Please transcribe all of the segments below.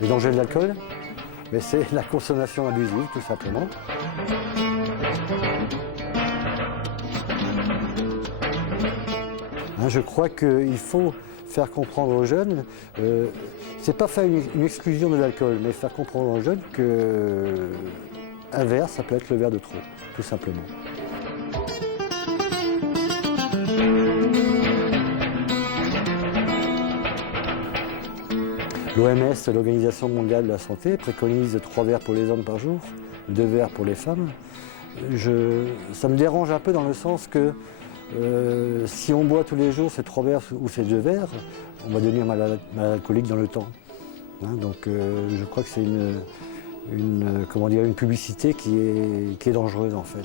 Les dangers de l'alcool, mais c'est la consommation abusive, tout simplement. Je crois qu'il faut faire comprendre aux jeunes, c'est pas faire une exclusion de l'alcool, mais faire comprendre aux jeunes qu'un verre, ça peut être le verre de trop, tout simplement. L'OMS, l'Organisation mondiale de la santé, préconise 3 verres pour les hommes par jour, 2 verres pour les femmes. Ça me dérange un peu dans le sens que si on boit tous les jours ces 3 verres ou ces 2 verres, on va devenir malade alcoolique dans le temps. Donc je crois que c'est une publicité qui est dangereuse en fait.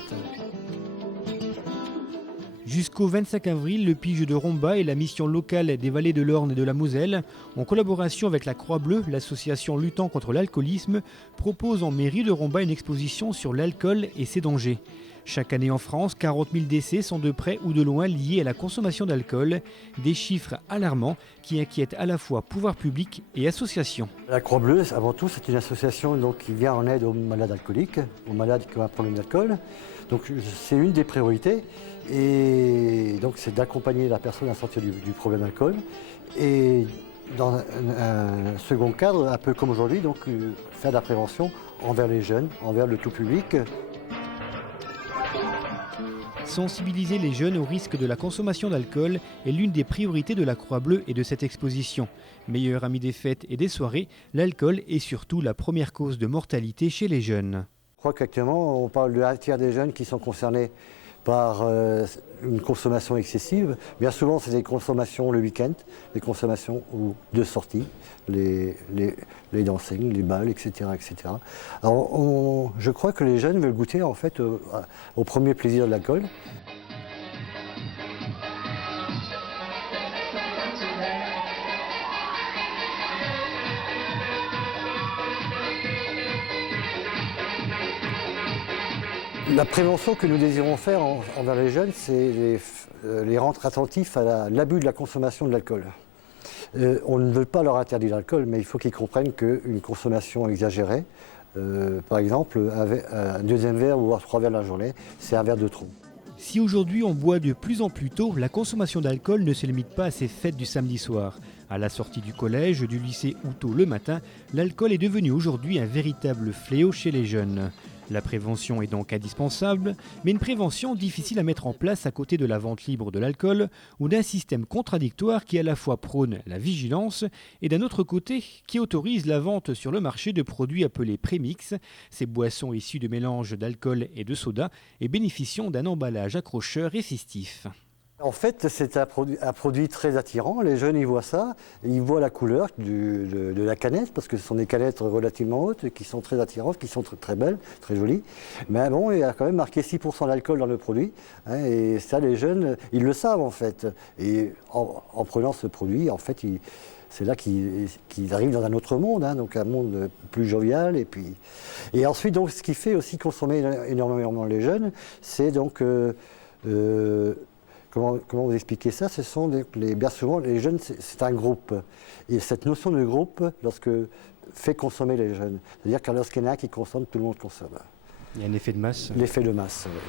Jusqu'au 25 avril, le Pige de Romba et la mission locale des vallées de l'Orne et de la Moselle, en collaboration avec la Croix-Bleue, l'association luttant contre l'alcoolisme, proposent en mairie de Romba une exposition sur l'alcool et ses dangers. Chaque année en France, 40 000 décès sont de près ou de loin liés à la consommation d'alcool, des chiffres alarmants qui inquiètent à la fois pouvoirs publics et associations. La Croix-Bleue, avant tout, c'est une association qui vient en aide aux malades alcooliques, aux malades qui ont un problème d'alcool. Donc c'est une des priorités, et donc c'est d'accompagner la personne à sortir du problème d'alcool. Et dans un second cadre, un peu comme aujourd'hui, donc faire de la prévention envers les jeunes, envers le tout public. Sensibiliser les jeunes au risque de la consommation d'alcool est l'une des priorités de la Croix-Bleue et de cette exposition. Meilleur ami des fêtes et des soirées, l'alcool est surtout la première cause de mortalité chez les jeunes. Je crois qu'actuellement, on parle de 1/3 des jeunes qui sont concernés par une consommation excessive. Bien souvent, c'est des consommations le week-end, des consommations de sortie, les dancing, les balles, etc. etc. Alors, je crois que les jeunes veulent goûter en fait au premier plaisir de l'alcool. La prévention que nous désirons faire envers les jeunes, c'est les rendre attentifs à l'abus de la consommation de l'alcool. On ne veut pas leur interdire l'alcool, mais il faut qu'ils comprennent qu'une consommation exagérée, par exemple un 2e verre ou 3 verres la journée, c'est un verre de trop. Si aujourd'hui on boit de plus en plus tôt, la consommation d'alcool ne se limite pas à ces fêtes du samedi soir. À la sortie du collège, du lycée ou tôt le matin, l'alcool est devenu aujourd'hui un véritable fléau chez les jeunes. La prévention est donc indispensable, mais une prévention difficile à mettre en place à côté de la vente libre de l'alcool ou d'un système contradictoire qui à la fois prône la vigilance et d'un autre côté qui autorise la vente sur le marché de produits appelés prémix, ces boissons issues de mélanges d'alcool et de soda et bénéficiant d'un emballage accrocheur et festif. En fait, c'est un produit très attirant. Les jeunes, ils voient ça, ils voient la couleur de la canette, parce que ce sont des canettes relativement hautes, qui sont très attirantes, qui sont très belles, très jolies. Mais bon, il y a quand même marqué 6% d'alcool dans le produit. Et ça, les jeunes, ils le savent en fait. Et en prenant ce produit, en fait, c'est là qu'ils arrivent dans un autre monde, donc un monde plus jovial. Et ensuite, donc, ce qui fait aussi consommer énormément les jeunes, c'est donc... Comment vous expliquer ça? Ce sont bien souvent, les jeunes, c'est un groupe. Et cette notion de groupe, fait consommer les jeunes. C'est-à-dire que lorsqu'il y en a un qui consomme, tout le monde consomme. Il y a un effet de masse. L'effet de masse, oui.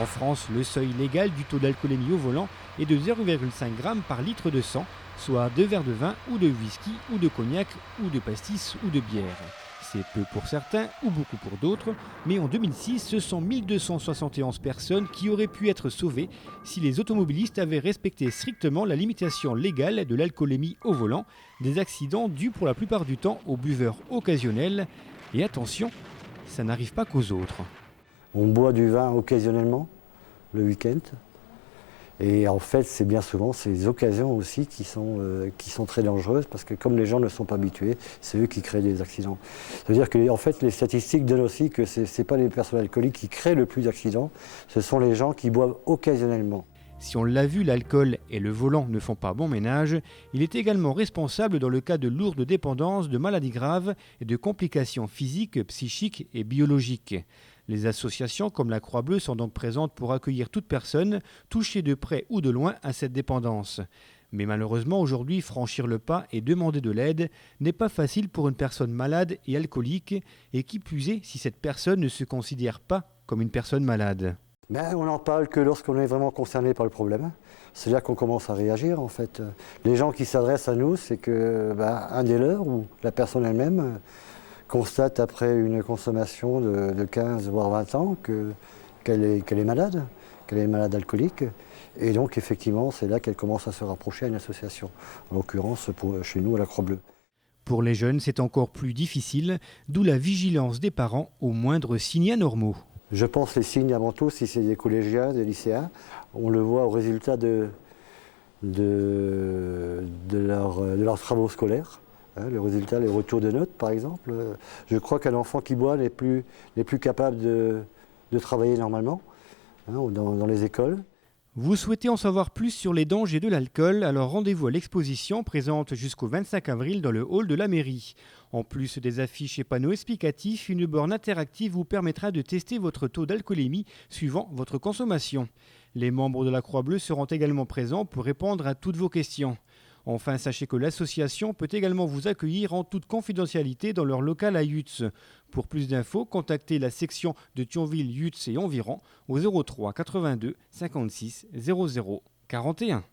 En France, le seuil légal du taux d'alcoolémie au volant est de 0,5 g par litre de sang, soit 2 verres de vin ou de whisky ou de cognac ou de pastis ou de bière. C'est peu pour certains ou beaucoup pour d'autres, mais en 2006, ce sont 1271 personnes qui auraient pu être sauvées si les automobilistes avaient respecté strictement la limitation légale de l'alcoolémie au volant, des accidents dus pour la plupart du temps aux buveurs occasionnels. Et attention, ça n'arrive pas qu'aux autres. On boit du vin occasionnellement, le week-end. Et en fait, c'est bien souvent ces occasions aussi qui sont très dangereuses parce que comme les gens ne sont pas habitués, c'est eux qui créent des accidents. C'est-à-dire que en fait, les statistiques donnent aussi que ce n'est pas les personnes alcooliques qui créent le plus d'accidents, ce sont les gens qui boivent occasionnellement. Si on l'a vu, l'alcool et le volant ne font pas bon ménage, il est également responsable dans le cas de lourdes dépendances, de maladies graves et de complications physiques, psychiques et biologiques. Les associations comme la Croix-Bleue sont donc présentes pour accueillir toute personne touchée de près ou de loin à cette dépendance. Mais malheureusement, aujourd'hui, franchir le pas et demander de l'aide n'est pas facile pour une personne malade et alcoolique, et qui plus est si cette personne ne se considère pas comme une personne malade. Ben, on n'en parle que lorsqu'on est vraiment concerné par le problème. C'est là qu'on commence à réagir en fait. Les gens qui s'adressent à nous, c'est que un des leurs ou la personne elle-même constate après une consommation de 15 voire 20 ans qu'elle est malade alcoolique. Et donc effectivement, c'est là qu'elle commence à se rapprocher à une association. En l'occurrence, chez nous, à la Croix-Bleue. Pour les jeunes, c'est encore plus difficile, d'où la vigilance des parents aux moindres signes anormaux. Je pense les signes avant tout, si c'est des collégiens, des lycéens, on le voit au résultat de leurs travaux scolaires. Le résultat, les retours de notes par exemple. Je crois qu'un enfant qui boit n'est plus capable de travailler normalement dans les écoles. Vous souhaitez en savoir plus sur les dangers de l'alcool, alors rendez-vous à l'exposition présente jusqu'au 25 avril dans le hall de la mairie. En plus des affiches et panneaux explicatifs, une borne interactive vous permettra de tester votre taux d'alcoolémie suivant votre consommation. Les membres de la Croix-Bleue seront également présents pour répondre à toutes vos questions. Enfin, sachez que l'association peut également vous accueillir en toute confidentialité dans leur local à Yutz. Pour plus d'infos, contactez la section de Thionville, Yutz et environ au 03 82 56 00 41.